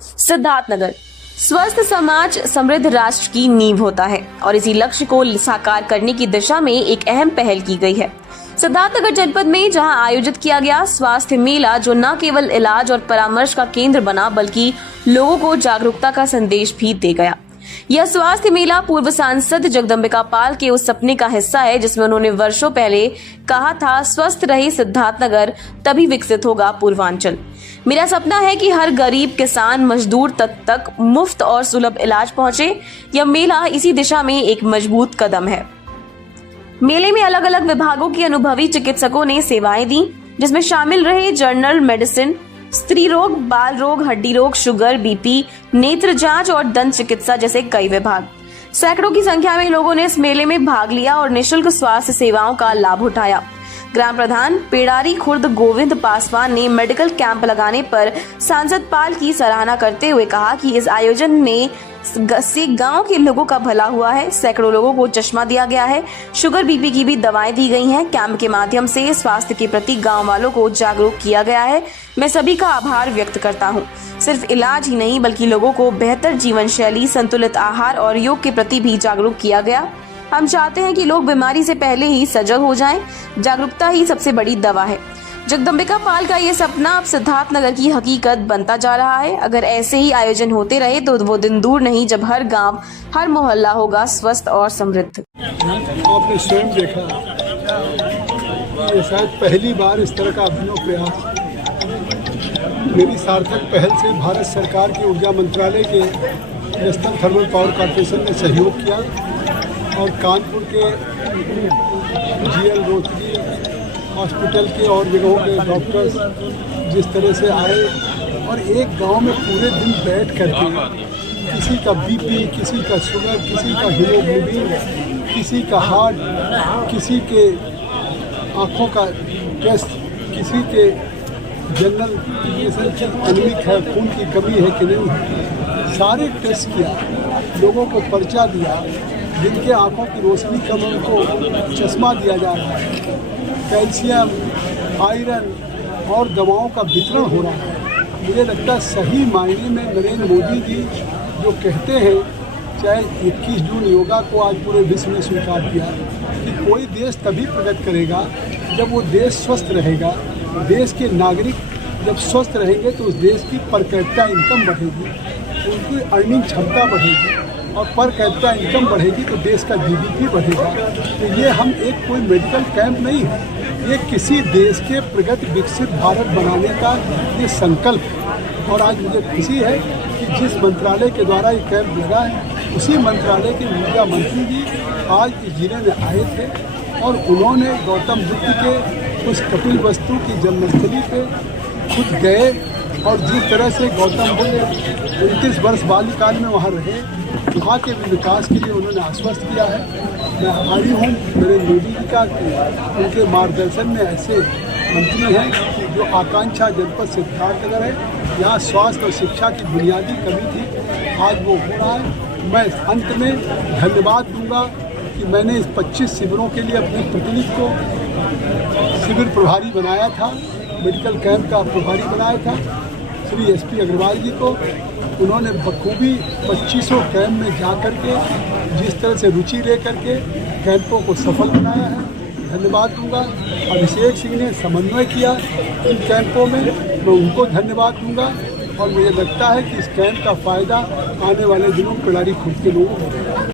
सिद्धार्थनगर स्वस्थ समाज समृद्ध राष्ट्र की नींव होता है और इसी लक्ष्य को साकार करने की दिशा में एक अहम पहल की गई है। सिद्धार्थनगर जनपद में जहां आयोजित किया गया स्वास्थ्य मेला, जो न केवल इलाज और परामर्श का केंद्र बना बल्कि लोगों को जागरूकता का संदेश भी दे गया। यह स्वास्थ्य मेला पूर्व सांसद जगदम्बिका पाल के उस सपने का हिस्सा है जिसमें उन्होंने वर्षों पहले कहा था, स्वस्थ रहे सिद्धार्थनगर तभी विकसित होगा पूर्वांचल। मेरा सपना है कि हर गरीब, किसान, मजदूर तक मुफ्त और सुलभ इलाज पहुंचे। यह मेला इसी दिशा में एक मजबूत कदम है। मेले में अलग अलग विभागों के अनुभवी चिकित्सकों ने सेवाएं दी, जिसमें शामिल रहे जनरल मेडिसिन, स्त्री रोग, बाल रोग, हड्डी रोग, शुगर, बीपी, नेत्र जांच और दंत चिकित्सा जैसे कई विभाग। सैकड़ों की संख्या में लोगों ने इस मेले में भाग लिया और निःशुल्क स्वास्थ्य सेवाओं का लाभ उठाया। ग्राम प्रधान पेड़ारी खुर्द गोविंद पासवान ने मेडिकल कैंप लगाने पर सांसद पाल की सराहना करते हुए कहा कि इस आयोजन में से गांव के लोगों का भला हुआ है। सैकड़ों लोगों को चश्मा दिया गया है। शुगर, बीपी की भी दवाएं दी गई हैं। कैंप के माध्यम से स्वास्थ्य के प्रति गांव वालों को जागरूक किया गया है। मैं सभी का आभार व्यक्त करता हूं। सिर्फ इलाज ही नहीं बल्कि लोगों को बेहतर जीवन शैली, संतुलित आहार और योग के प्रति भी जागरूक किया गया। हम चाहते हैं कि लोग बीमारी से पहले ही सजग हो जाएं। जागरूकता ही सबसे बड़ी दवा है। जगदम्बिका पाल का ये सपना अब सिद्धार्थनगर की हकीकत बनता जा रहा है। अगर ऐसे ही आयोजन होते रहे तो वो दिन दूर नहीं जब हर गांव, हर मोहल्ला होगा स्वस्थ और समृद्ध। आपने स्वयं देखा, ये शायद पहली बार इस तरह का अभिनव प्रयास मेरी सार्थक पहल से भारत सरकार के ऊर्जा मंत्रालय के नेशनल थर्मल पावर कॉर्पोरेशन ने सहयोग किया और कानपुर के GL रोटरी हॉस्पिटल के और जगहों के डॉक्टर्स जिस तरह से आए और एक गांव में पूरे दिन बैठ करके किसी का बीपी, किसी का शुगर, किसी का हीमोग्लोबिन, किसी का हार्ट, किसी के आँखों का टेस्ट, किसी के जनरल एनीमिक है, खून की कमी है कि नहीं, सारे टेस्ट किया, लोगों को पर्चा दिया। जिनके आँखों की रोशनी कम है उनको चश्मा दिया जा रहा है। कैल्शियम, आयरन और दवाओं का वितरण हो रहा है। मुझे लगता है सही मायने में नरेंद्र मोदी जी जो कहते हैं, चाहे 21 जून योगा को आज पूरे विश्व ने स्वीकार किया कि कोई देश तभी प्रगति करेगा जब वो देश स्वस्थ रहेगा। देश के नागरिक जब स्वस्थ रहेंगे तो उस देश की पर कैपिटा इनकम बढ़ेगी, उनकी अर्निंग क्षमता बढ़ेगी और पर कैपिटा इनकम बढ़ेगी तो देश का GDP बढ़ेगा। तो ये हम एक कोई मेडिकल कैंप नहीं है, ये किसी देश के प्रगति विकसित भारत बनाने का ये संकल्प है। और आज मुझे खुशी है कि जिस मंत्रालय के द्वारा ये कैंप लगा है उसी मंत्रालय के ऊर्जा मंत्री जी आज इस जिले में आए थे और उन्होंने गौतम बुद्ध के उस कपिल वस्तु की जन्मस्थली पे खुद गए और जिस तरह से गौतम बुद्ध 29 वर्ष बाल्यकाल में वहाँ रहे, वहाँ के भी विकास के लिए उन्होंने आश्वस्त किया है। मैं आभारी हूँ नरेंद्र मोदी जी का कि उनके मार्गदर्शन में ऐसे मंत्री हैं जो आकांक्षा जनपद सिद्धार्थनगर है, यहाँ स्वास्थ्य और शिक्षा की बुनियादी कमी थी, आज वो हो रहा है। मैं अंत में धन्यवाद दूंगा कि मैंने इस 25 शिविरों के लिए अपने प्रतिनिधि को शिविर प्रभारी बनाया था, मेडिकल कैंप का प्रभारी बनाया था, श्री SP अग्रवाल जी को। उन्होंने बखूबी 2500 कैंप में जा कर के जिस तरह से रुचि ले करके कैंपों को सफल बनाया है, धन्यवाद दूंगा। अभिषेक सिंह ने समन्वय किया इन कैंपों में, मैं उनको धन्यवाद दूंगा। और मुझे लगता है कि इस कैंप का फ़ायदा आने वाले दिनों में पेड़ारी खुर्द के लोगों को होगा।